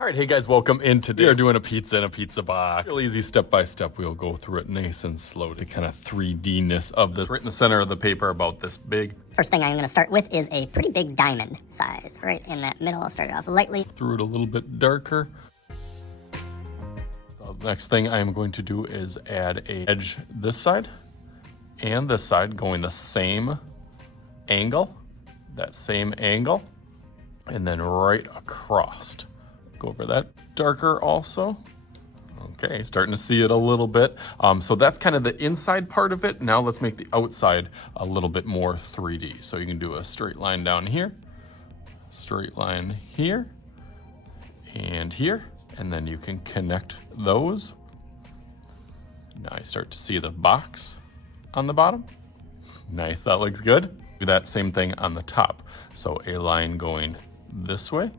All right, hey guys, welcome in. Today we're doing a pizza in a pizza box. Real easy step by step. We'll go through it nice and slow to kind of 3D-ness of this. Right in the center of the paper, about this big. First thing I'm going to start with is a pretty big diamond size. Right in that middle, I'll start it off lightly. Through it a little bit darker. The next thing I'm going to do is add a edge this side and this side going the same angle, that same angle, and then right across. Go over that darker also. Okay, starting to see it a little bit. So that's kind of the inside part of it. Now let's make the outside a little bit more 3D. So you can do a straight line down here, straight line here, and here, and then you can connect those. Now you start to see the box on the bottom. Nice, that looks good. Do that same thing on the top. So a line going this way,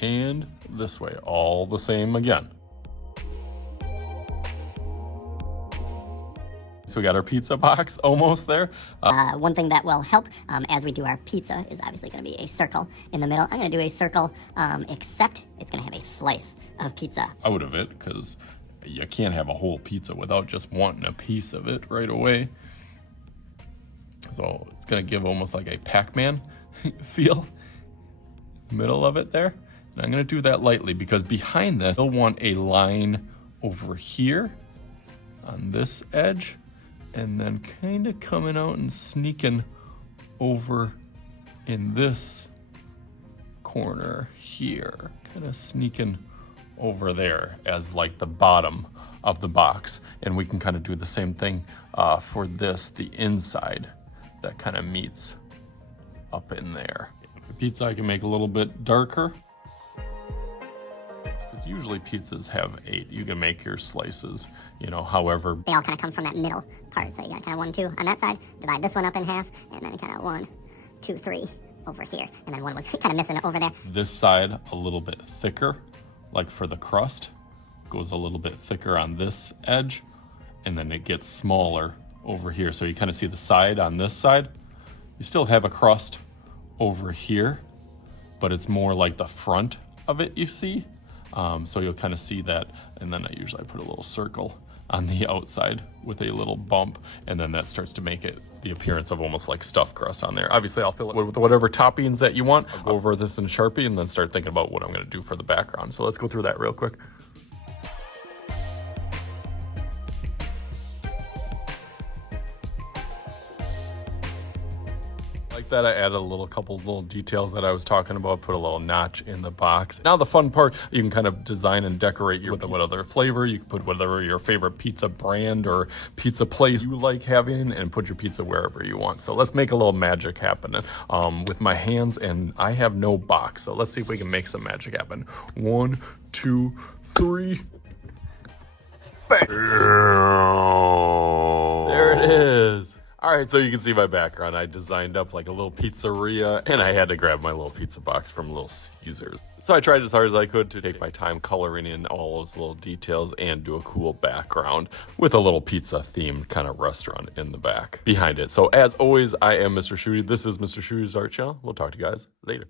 and this way, all the same again. So we got our pizza box almost there. One thing that will help as we do our pizza is obviously going to be a circle in the middle. I'm going to do a circle, except it's going to have a slice of pizza out of it, because you can't have a whole pizza without just wanting a piece of it right away. So it's going to give almost like a Pac-Man feel. Middle of it there. And I'm going to do that lightly because behind this, I'll want a line over here on this edge, and then kind of coming out and sneaking over in this corner here, kind of sneaking over there as like the bottom of the box. And we can kind of do the same thing for this, the inside that kind of meets up in there. Pizza I can make a little bit darker. Usually pizzas have 8. You can make your slices, you know, however. They all kind of come from that middle part. So you got kind of 1, 2 on that side, divide this one up in half, and then kind of 1, 2, 3 over here. And then one was kind of missing over there. This side a little bit thicker, like for the crust, goes a little bit thicker on this edge, and then it gets smaller over here. So you kind of see the side on this side. You still have a crust over here, but it's more like the front of it, you see. So you'll kind of see that, and then I usually put a little circle on the outside with a little bump, and then that starts to make it the appearance of almost like stuffed crust on there. Obviously I'll fill it with whatever toppings that you want. I'll go over this in Sharpie and then start thinking about what I'm going to do for the background. So let's go through that real quick. That I added a couple little details that I was talking about, put a little notch in the box. Now the fun part, you can kind of design and decorate your what other flavor. You can put whatever your favorite pizza brand or pizza place you like having, and put your pizza wherever you want. So let's make a little magic happen with my hands, and I have no box. So let's see if we can make some magic happen. 1, 2, 3. Bang. There it is. All right, so you can see my background. I designed up like a little pizzeria, and I had to grab my little pizza box from Little Caesars. So I tried as hard as I could to take my time coloring in all those little details and do a cool background with a little pizza themed kind of restaurant in the back behind it. So as always, I am Mr. Shooty. This is Mr. Shooty's Art Channel. We'll talk to you guys later.